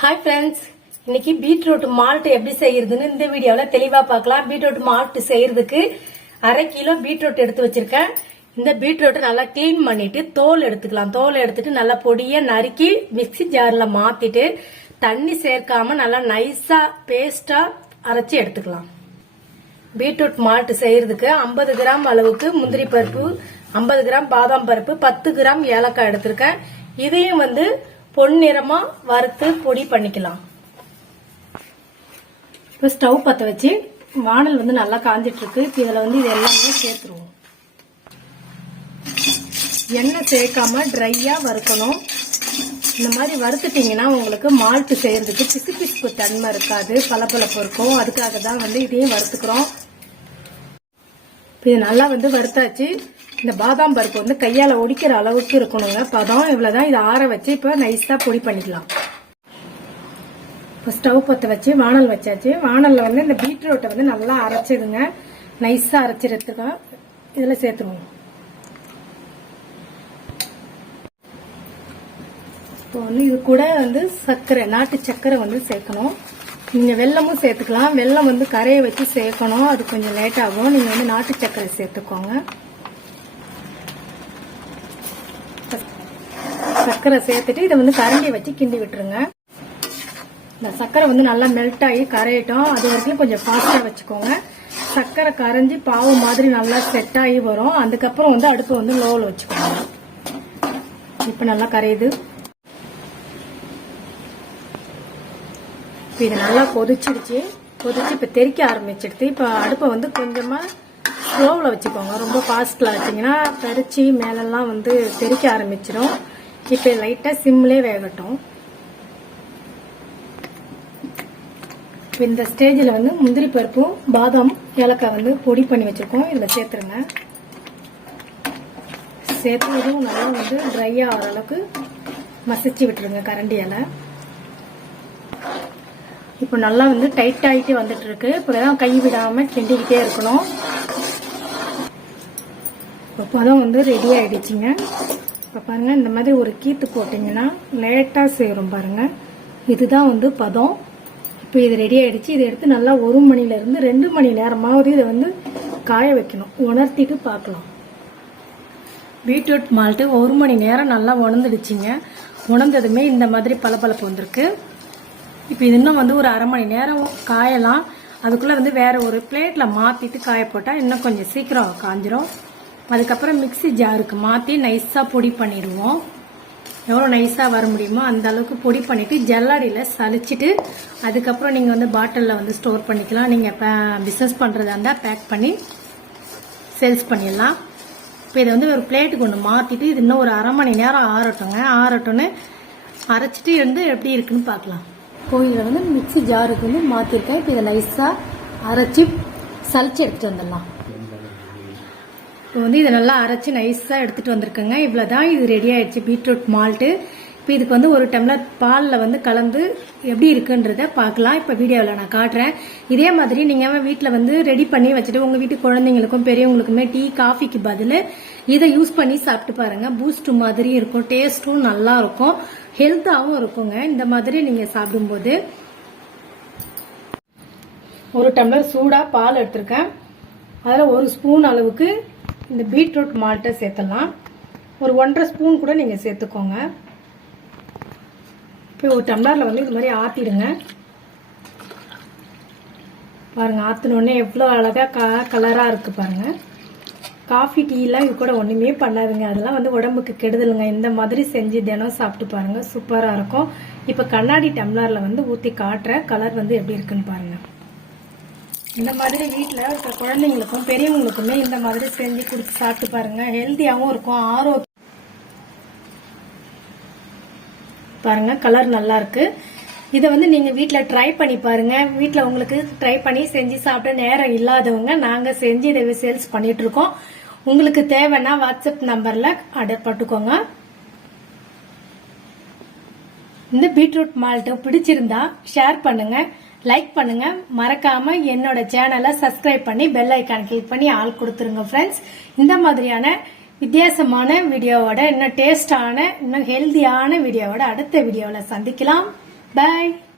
Hi friends, இன்னைக்கு beetroot malt எப்படி செய்யறதுன்னு இந்த வீடியோல தெளிவா பார்க்கலாம். பீட்ரூட் மால்ட் செய்யறதுக்கு 1/2 கிலோ பீட்ரூட் எடுத்து வச்சிருக்கேன். இந்த பீட்ரூட்டை நல்லா கிளீன் பண்ணிட்டு தோல் எடுத்துக்கலாம். தோல் எடுத்துட்டு நல்லா பொடியா நறுக்கி மிக்ஸி ஜார்ல மாத்திட்டு தண்ணி சேர்க்காம நல்லா நைஸா பேஸ்டா அரைச்சி எடுத்துக்கலாம். பீட்ரூட் மால்ட் செய்யறதுக்கு 50 கிராம் அளவுக்கு முந்திரி பருப்பு, 50 கிராம் பாதாம் பருப்பு, 10 கிராம் ஏலக்காய் எடுத்திருக்கேன். இதையும் பொன்னிறமா வறுத்து பொடி பண்ணிக்கலாம். ஸ்டவ் பத்த வச்சு வானல் நல்லா காஞ்சிட்டு இருக்கு. இதுல இது எல்லாமே சேர்த்துருவோம். எண்ணெய் சேர்க்காம ட்ரையா வறுக்கணும். இந்த மாதிரி வறுத்துட்டீங்கன்னா உங்களுக்கு மால்ட் செய்யறதுக்கு பிசுபிசுப்பு தன்மை இருக்காது, பளபளப்பு இருக்கும். அதுக்காக தான் இதையும் வறுத்துக்கிறோம். இது நல்லா வறுத்தாச்சு. இந்த பாதாம் பருப்பு கையால ஒடிக்கிற அளவுக்கு இருக்கணுங்க பதம். இவ்வளவுதான். இதை ஆற வச்சு இப்ப நைஸா பொடி பண்ணிக்கலாம். இப்ப ஸ்டவ் பத்த வச்சு வானல் வச்சாச்சு. வானல்ல இந்த பீட்ரூட்டை நல்லா அரைச்சிடுங்க. நைஸா அரைச்சிருக்கோம். இதுல சேர்த்துருவோம். இப்போ இது கூட சர்க்கரை, நாட்டு சர்க்கரை சேர்க்கணும். நீங்க வெல்லமும் சேர்த்துக்கலாம். வெல்லம் கரையை வச்சு சேர்க்கணும். அது கொஞ்சம் லேட் ஆகும். நீங்க நாட்டு சர்க்கரை சேர்த்துக்கோங்க. சர்க்கரை சேர்த்துட்டு இதை கரண்டி வச்சு கிண்டி விட்டுருங்க. இந்த சர்க்கரை நல்லா மெல்ட் ஆகி கரையட்டும். அது வரைக்கும் கொஞ்சம் ஃபாஸ்டா வச்சுக்கோங்க. சர்க்கரை கரைஞ்சி பாவு மாதிரி நல்லா செட் ஆகி வரும். அதுக்கப்புறம் அடுப்பு லோவில் வச்சுக்கோங்க. இப்ப நல்லா கரையுது. இது நல்லா கொதிச்சிடுச்சு. கொதிச்சு இப்ப தெறிக்க ஆரம்பிச்சிடுது. இப்ப அடுப்பை கொஞ்சமா ஸ்லோவில் வச்சுக்கோங்க. ரொம்ப ஃபாஸ்ட்ல வச்சீங்கன்னா கரிச்சி மேலெல்லாம் தெறிக்க ஆரம்பிச்சிடும். இப்ப லைட்டா சிம்லே வேகட்டும். இந்த ஸ்டேஜ்ல முந்திரி பருப்பும் பாதாம் ஏலக்காய் பொடி பண்ணி வச்சிருக்கோம். இதுல சேர்த்துருங்க. சேர்த்து இதுவும் நல்லா ட்ரை ஆகிற அளவுக்கு மசிச்சு விட்டுருங்க கரண்டியால. இப்ப நல்லா டைட் ஆகிட்டே வந்துட்டு இருக்கு. இப்பதான் கை விடாம கிண்டிக்கிட்டே இருக்கணும். பதம் ரெடி ஆயிடுச்சுங்க. இப்ப பாருங்க, இந்த மாதிரி ஒரு கீத்து போட்டீங்கன்னா லேட்டா சேரும் பாருங்க. இதுதான் பதம். இப்ப இது ரெடி ஆயிடுச்சு. இதை எடுத்து நல்லா 1 மணில இருந்து 2 மணி நேரமாவது இதை காய வைக்கணும். உணர்த்திட்டு பார்க்கலாம். பீட்ரூட் மால்ட் 1 மணி நேரம் நல்லா உணர்ந்துடுச்சுங்க. உணர்ந்ததுமே இந்த மாதிரி பளபளப்பு வந்திருக்கு. இப்ப இது இன்னும் ஒரு 1/2 மணி நேரம் காயலாம். அதுக்குள்ள வேற ஒரு பிளேட்ல மாத்திட்டு காய போட்டா இன்னும் கொஞ்சம் சீக்கிரம் காஞ்சிரும். அதுக்கப்புறம் மிக்ஸி ஜாருக்கு மாத்தி நைஸா பொடி பண்ணிடுவோம். எவ்வளவு நைஸா வர முடியுமோ அந்த அளவுக்கு பொடி பண்ணிட்டு ஜல்லடியில சலிச்சிட்டு அதுக்கப்புறம் நீங்க பாட்டில்ல ஸ்டோர் பண்ணிக்கலாம். நீங்க பிசினஸ் பண்றதா இருந்தா பேக் பண்ணி சேல்ஸ் பண்ணிடலாம். இப்போ இதை ஒரு பிளேட்டுக்கு ஒன்று மாத்திட்டு இது இன்னும் ஒரு 1/2 மணி நேரம் ஆறட்டுங்க. ஆறட்டும்னு அரைச்சிட்டு எப்படி இருக்குன்னு பார்க்கலாம். இப்போ இதை மிக்ஸி ஜாருக்கு மாத்திருக்கேன். இப்போ இதை நைஸா அரைச்சி சலிச்சு எடுத்துட்டு வந்துடலாம். இப்போ இதை நல்லா அரைச்சி நைஸா எடுத்துட்டு வந்திருக்கேங்க. இவ்வளவுதான். இது ரெடி ஆயிடுச்சு பீட்ரூட் மால்ட். இப்போ இதுக்கு 1 டம்ளர் பால்ல கலந்து எப்படி இருக்குன்றத பார்க்கலாம். இப்போ வீடியோவில் நான் காட்டுறேன். இதே மாதிரி நீங்க வீட்டில் ரெடி பண்ணி வச்சுட்டு உங்க வீட்டு குழந்தைங்களுக்கும் பெரியவங்களுக்குமே டீ காஃபிக்கு பதில் இதை யூஸ் பண்ணி சாப்பிட்டு பாருங்க. பூஸ்ட் மாதிரி இருக்கும். டேஸ்டும் நல்லா இருக்கும். ஹெல்த்தாவும் இருக்குங்க. இந்த மாதிரி நீங்க சாப்பிடும்போது 1 டம்ளர் சூடா பால் எடுத்திருக்கேன். அதில் 1 ஸ்பூன் அளவுக்கு இந்த பீட்ரூட் மால்ட்டை சேர்த்தலாம். ஒரு 1.5 ஸ்பூன் கூட நீங்க சேர்த்துக்கோங்க. இப்போ 1 டம்ளர்ல இது மாதிரி ஆத்திடுங்க. பாருங்க, ஆத்தினோடனே எவ்வளவு அழகா கலரா இருக்கு பாருங்க. காஃபி டீ எல்லாம் இது கூட ஒண்ணுமே பண்ணாதுங்க. அதெல்லாம் உடம்புக்கு கெடுதலுங்க. இந்த மாதிரி செஞ்சு தினம் சாப்பிட்டு பாருங்க. சூப்பரா இருக்கும். இப்ப கண்ணாடி டம்ளர்ல ஊத்தி காட்டுற கலர் எப்படி இருக்குன்னு பாருங்க. இந்த மாதிரி வீட்டுல குழந்தைங்களுக்கும் பெரியவங்களுக்குமே இந்த மாதிரி செஞ்சு குடிச்சு சாப்பிட்டு பாருங்க. ஹெல்த்தியாவும் இருக்கும். ஆரோக்கியம் பாருங்க, கலர் நல்லா இருக்கு. இதை நீங்க வீட்டுல ட்ரை பண்ணி பாருங்க. வீட்டுல உங்களுக்கு ட்ரை பண்ணி செஞ்சு சாப்பிட நேரம் இல்லாதவங்க நாங்க செஞ்சு இதை சேல்ஸ் பண்ணிட்டு இருக்கோம். உங்களுக்கு தேவைன்னா வாட்ஸ்அப் நம்பர்ல ஆர்டர் போட்டுக்கோங்க. இந்த பீட்ரூட் மால்ட் பிடிச்சிருந்தா ஷேர் பண்ணுங்க, லைக் பண்ணுங்க. மறக்காம என்னோட சேனலை சப்ஸ்கிரைப் பண்ணி பெல் ஐக்கான் கிளிக் பண்ணி ஆல் கொடுத்துருங்க ஃப்ரெண்ட்ஸ். இந்த மாதிரியான வித்தியாசமான வீடியோவோட, இன்னும் டேஸ்டான, இன்னும் ஹெல்தியான வீடியோவோட அடுத்த வீடியோவில் சந்திக்கலாம். பாய்.